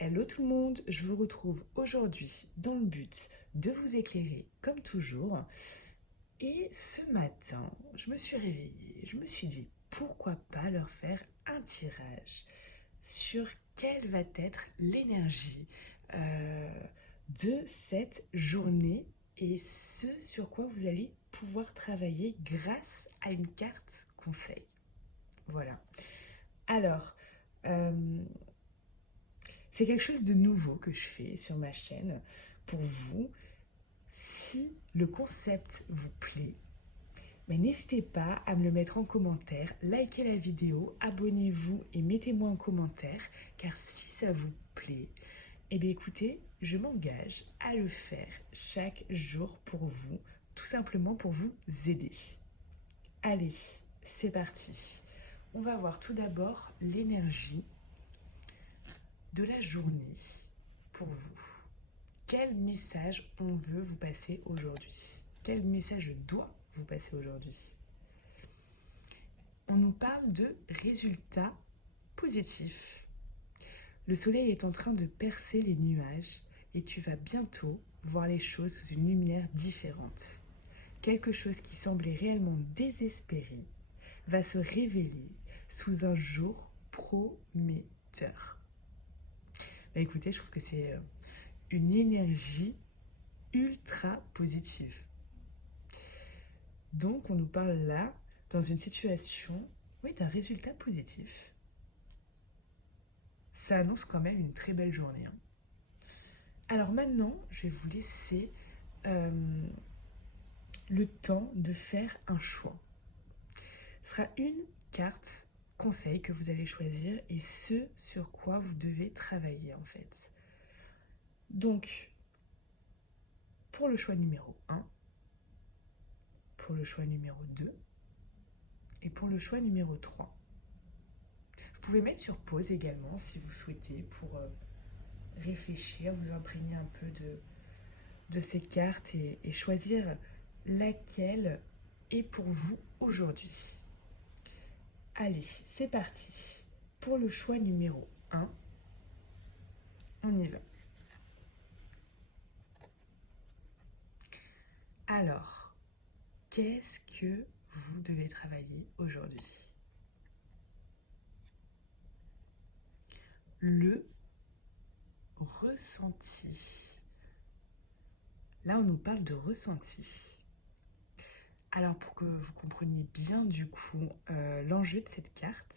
Hello tout le monde, je vous retrouve aujourd'hui dans le but de vous éclairer comme toujours. Et ce matin, je me suis réveillée, je me suis dit pourquoi pas leur faire un tirage sur quelle va être l'énergie de cette journée et ce sur quoi vous allez pouvoir travailler grâce à une carte conseil. Voilà. Alors, euh, c'est quelque chose de nouveau que je fais sur ma chaîne pour vous. Si le concept vous plaît, mais n'hésitez pas à me le mettre en commentaire, likez la vidéo, abonnez-vous et mettez-moi un commentaire, car si ça vous plaît, eh bien écoutez, je m'engage à le faire chaque jour pour vous, tout simplement pour vous aider. Allez, c'est parti. On va voir tout d'abord l'énergie de la journée pour vous. Quel message on veut vous passer aujourd'hui? Quel message je dois vous passer aujourd'hui? On nous parle de résultats positifs. Le soleil est en train de percer les nuages et tu vas bientôt voir les choses sous une lumière différente. Quelque chose qui semblait réellement désespéré va se révéler sous un jour prometteur. Bah écoutez, je trouve que c'est une énergie ultra positive. Donc on nous parle là, dans une situation, oui, d'un résultat positif. Ça annonce quand même une très belle journée, hein. Alors maintenant, je vais vous laisser le temps de faire un choix. Ce sera une carte conseil que vous allez choisir et ce sur quoi vous devez travailler en fait. Donc, pour le choix numéro 1, pour le choix numéro 2 et pour le choix numéro 3. Vous pouvez mettre sur pause également si vous souhaitez pour réfléchir, vous imprégner un peu de ces cartes et choisir laquelle est pour vous aujourd'hui. Allez, c'est parti. Pour le choix numéro 1, on y va. Alors, qu'est-ce que vous devez travailler aujourd'hui? Le ressenti. Là, on nous parle de ressenti. Alors, pour que vous compreniez bien du coup l'enjeu de cette carte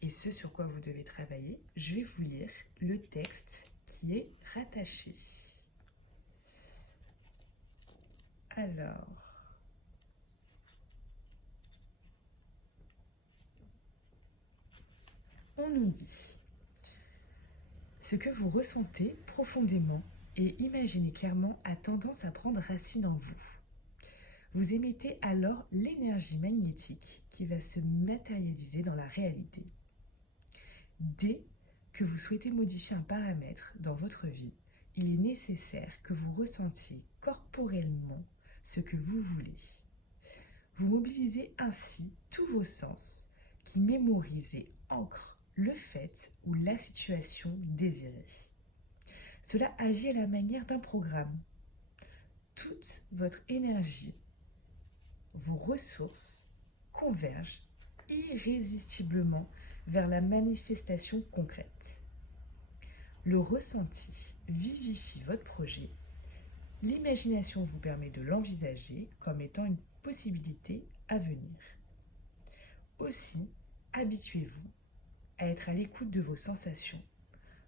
et ce sur quoi vous devez travailler, je vais vous lire le texte qui est rattaché. Alors, on nous dit ce que vous ressentez profondément et imaginez clairement a tendance à prendre racine en vous. Vous émettez alors l'énergie magnétique qui va se matérialiser dans la réalité. Dès que vous souhaitez modifier un paramètre dans votre vie, il est nécessaire que vous ressentiez corporellement ce que vous voulez. Vous mobilisez ainsi tous vos sens qui mémorisent et ancrent le fait ou la situation désirée. Cela agit à la manière d'un programme. Toute votre énergie, vos ressources convergent irrésistiblement vers la manifestation concrète. Le ressenti vivifie votre projet. L'imagination vous permet de l'envisager comme étant une possibilité à venir. Aussi, habituez-vous à être à l'écoute de vos sensations.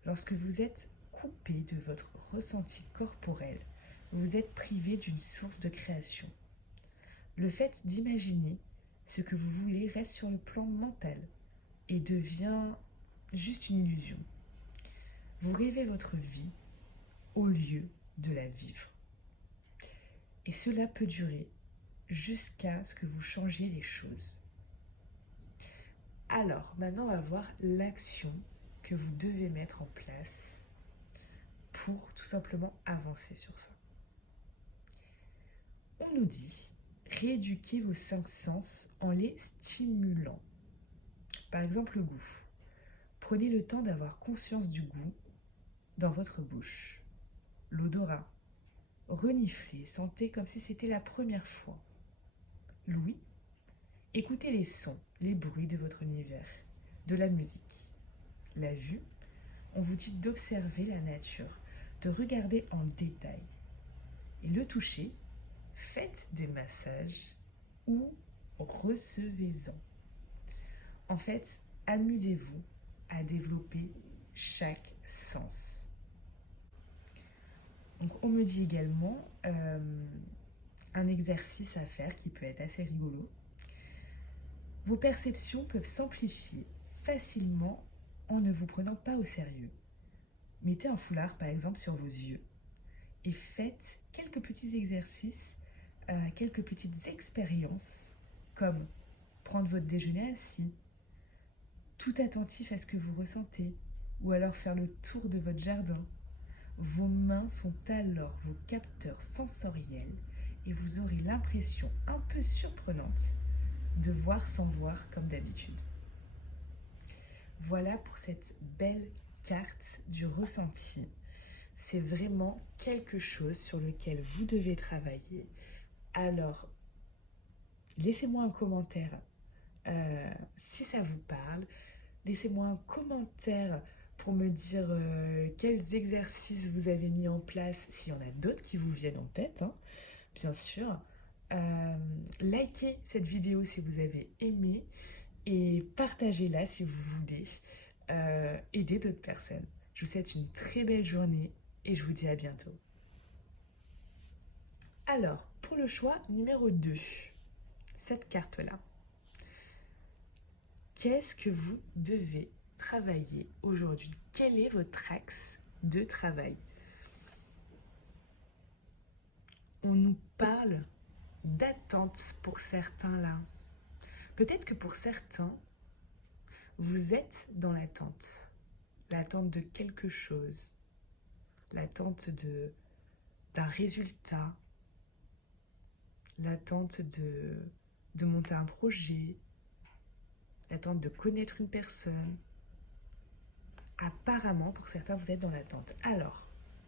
Lorsque vous êtes coupé de votre ressenti corporel, vous êtes privé d'une source de création. Le fait d'imaginer ce que vous voulez reste sur le plan mental et devient juste une illusion. Vous rêvez votre vie au lieu de la vivre. Et cela peut durer jusqu'à ce que vous changiez les choses. Alors, maintenant, on va voir l'action que vous devez mettre en place pour tout simplement avancer sur ça. On nous dit rééduquer vos 5 sens en les stimulant. Par exemple, le goût. Prenez le temps d'avoir conscience du goût dans votre bouche. L'odorat. Reniflez, sentez comme si c'était la première fois. L'ouïe. Écoutez les sons, les bruits de votre univers, de la musique. La vue. On vous dit d'observer la nature, de regarder en détail. Et le toucher. Faites des massages ou recevez-en. En fait, amusez-vous à développer chaque sens. Donc, on me dit également un exercice à faire qui peut être assez rigolo. Vos perceptions peuvent s'amplifier facilement en ne vous prenant pas au sérieux. Mettez un foulard par exemple sur vos yeux et faites quelques petits exercices, quelques petites expériences comme prendre votre déjeuner assis, tout attentif à ce que vous ressentez, ou alors faire le tour de votre jardin. Vos mains sont alors vos capteurs sensoriels et vous aurez l'impression un peu surprenante de voir sans voir comme d'habitude. Voilà pour cette belle carte du ressenti. C'est vraiment quelque chose sur lequel vous devez travailler. Alors, laissez-moi un commentaire si ça vous parle. Laissez-moi un commentaire pour me dire quels exercices vous avez mis en place, s'il y en a d'autres qui vous viennent en tête, hein, bien sûr. Likez cette vidéo si vous avez aimé et partagez-la si vous voulez aider d'autres personnes. Je vous souhaite une très belle journée et je vous dis à bientôt. Alors, pour le choix numéro 2, cette carte-là. Qu'est-ce que vous devez travailler aujourd'hui? Quel est votre axe de travail? On nous parle d'attente pour certains là. Peut-être que pour certains, vous êtes dans l'attente de quelque chose, l'attente d'un résultat, l'attente de monter un projet, l'attente de connaître une personne. Apparemment, pour certains, vous êtes dans l'attente. Alors,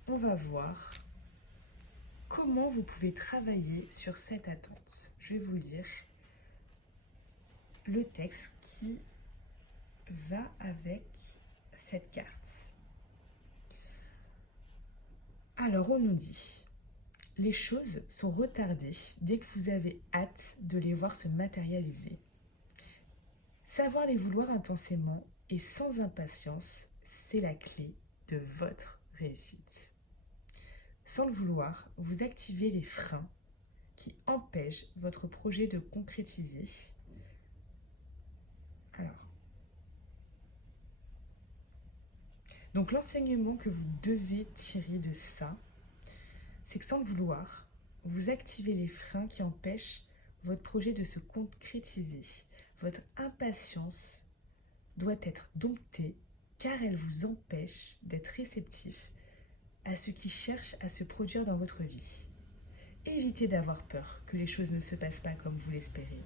on va voir comment vous pouvez travailler sur cette attente. Je vais vous lire le texte qui va avec cette carte. Alors, on nous dit: les choses sont retardées dès que vous avez hâte de les voir se matérialiser. Savoir les vouloir intensément et sans impatience, c'est la clé de votre réussite. Sans le vouloir, vous activez les freins qui empêchent votre projet de concrétiser. Alors, donc l'enseignement que vous devez tirer de ça, c'est que sans le vouloir, vous activez les freins qui empêchent votre projet de se concrétiser. Votre impatience doit être domptée car elle vous empêche d'être réceptif à ce qui cherche à se produire dans votre vie. Évitez d'avoir peur que les choses ne se passent pas comme vous l'espérez.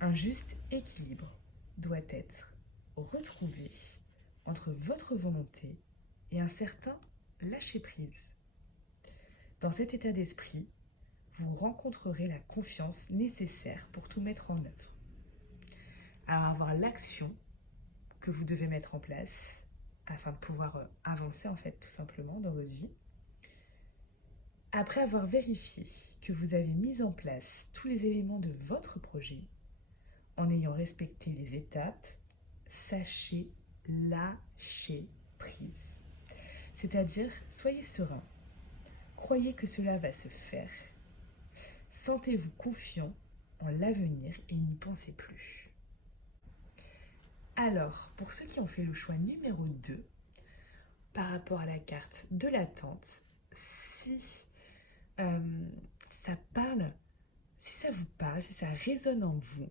Un juste équilibre doit être retrouvé entre votre volonté et un certain lâcher-prise. Dans cet état d'esprit, vous rencontrerez la confiance nécessaire pour tout mettre en œuvre. Alors avoir l'action que vous devez mettre en place afin de pouvoir avancer en fait tout simplement dans votre vie. Après avoir vérifié que vous avez mis en place tous les éléments de votre projet, en ayant respecté les étapes, sachez lâcher prise. C'est-à-dire, soyez serein. Croyez que cela va se faire. Sentez-vous confiant en l'avenir et n'y pensez plus. Alors, pour ceux qui ont fait le choix numéro 2, par rapport à la carte de l'attente, si ça parle, si ça vous parle, si ça résonne en vous,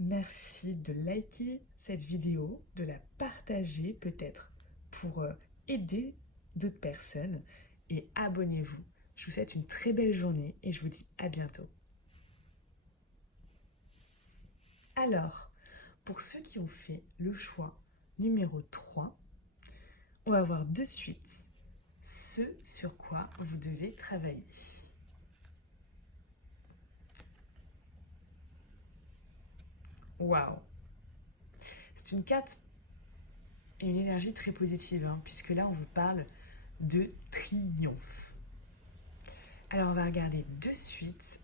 merci de liker cette vidéo, de la partager peut-être pour aider d'autres personnes et abonnez-vous. Je vous souhaite une très belle journée et je vous dis à bientôt. Alors, pour ceux qui ont fait le choix numéro 3, on va voir de suite ce sur quoi vous devez travailler. Waouh! C'est une carte et une énergie très positive, hein, puisque là, on vous parle de triomphe. Alors, on va regarder de suite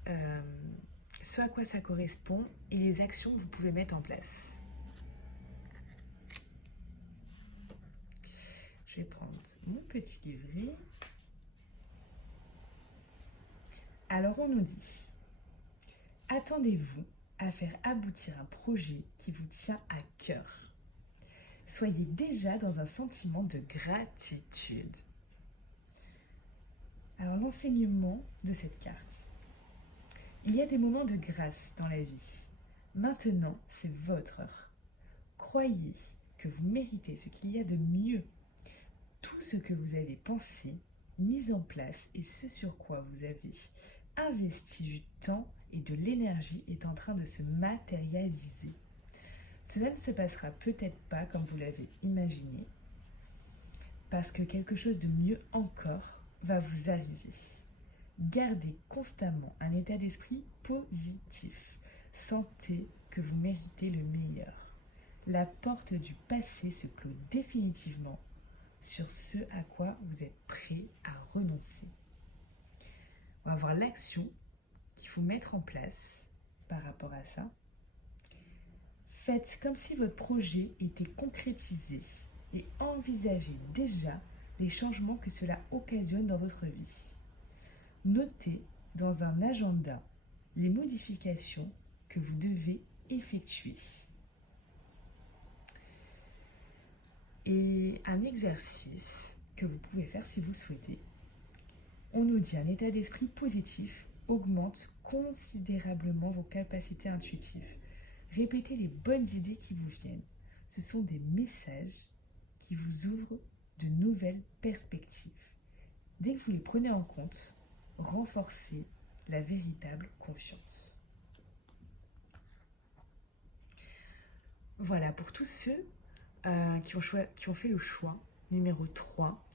ce à quoi ça correspond et les actions que vous pouvez mettre en place. Je vais prendre mon petit livret. Alors, on nous dit, attendez-vous à faire aboutir un projet qui vous tient à cœur. Soyez déjà dans un sentiment de gratitude. Alors, l'enseignement de cette carte. Il y a des moments de grâce dans la vie. Maintenant, c'est votre heure. Croyez que vous méritez ce qu'il y a de mieux. Tout ce que vous avez pensé, mis en place et ce sur quoi vous avez investi du temps et de l'énergie est en train de se matérialiser. Cela ne se passera peut-être pas comme vous l'avez imaginé, parce que quelque chose de mieux encore va vous arriver. Gardez constamment un état d'esprit positif. Sentez que vous méritez le meilleur. La porte du passé se clôt définitivement sur ce à quoi vous êtes prêt à renoncer. On va voir l'action qu'il faut mettre en place par rapport à ça. Faites comme si votre projet était concrétisé et envisagez déjà les changements que cela occasionne dans votre vie. Notez dans un agenda les modifications que vous devez effectuer. Et un exercice que vous pouvez faire si vous le souhaitez. On nous dit un état d'esprit positif augmente considérablement vos capacités intuitives. Répétez les bonnes idées qui vous viennent. Ce sont des messages qui vous ouvrent de nouvelles perspectives. Dès que vous les prenez en compte, renforcez la véritable confiance. Voilà, pour tous ceux qui ont fait le choix numéro 3,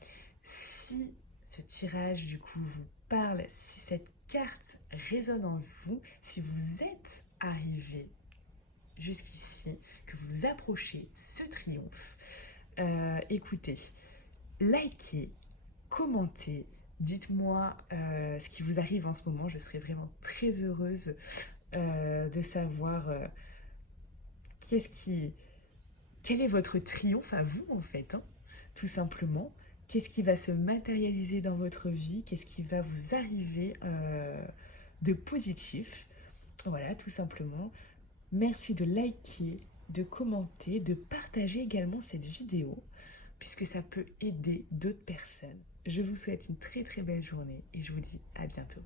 si ce tirage du coup vous parle, si cette carte résonne en vous, si vous êtes arrivé jusqu'ici, que vous approchez ce triomphe, écoutez, likez, commentez, dites-moi ce qui vous arrive en ce moment, je serai vraiment très heureuse de savoir quel est votre triomphe à vous en fait, hein, tout simplement. Qu'est-ce qui va se matérialiser dans votre vie? Qu'est-ce qui va vous arriver de positif? Voilà, tout simplement. Merci de liker, de commenter, de partager également cette vidéo, puisque ça peut aider d'autres personnes. Je vous souhaite une très très belle journée et je vous dis à bientôt.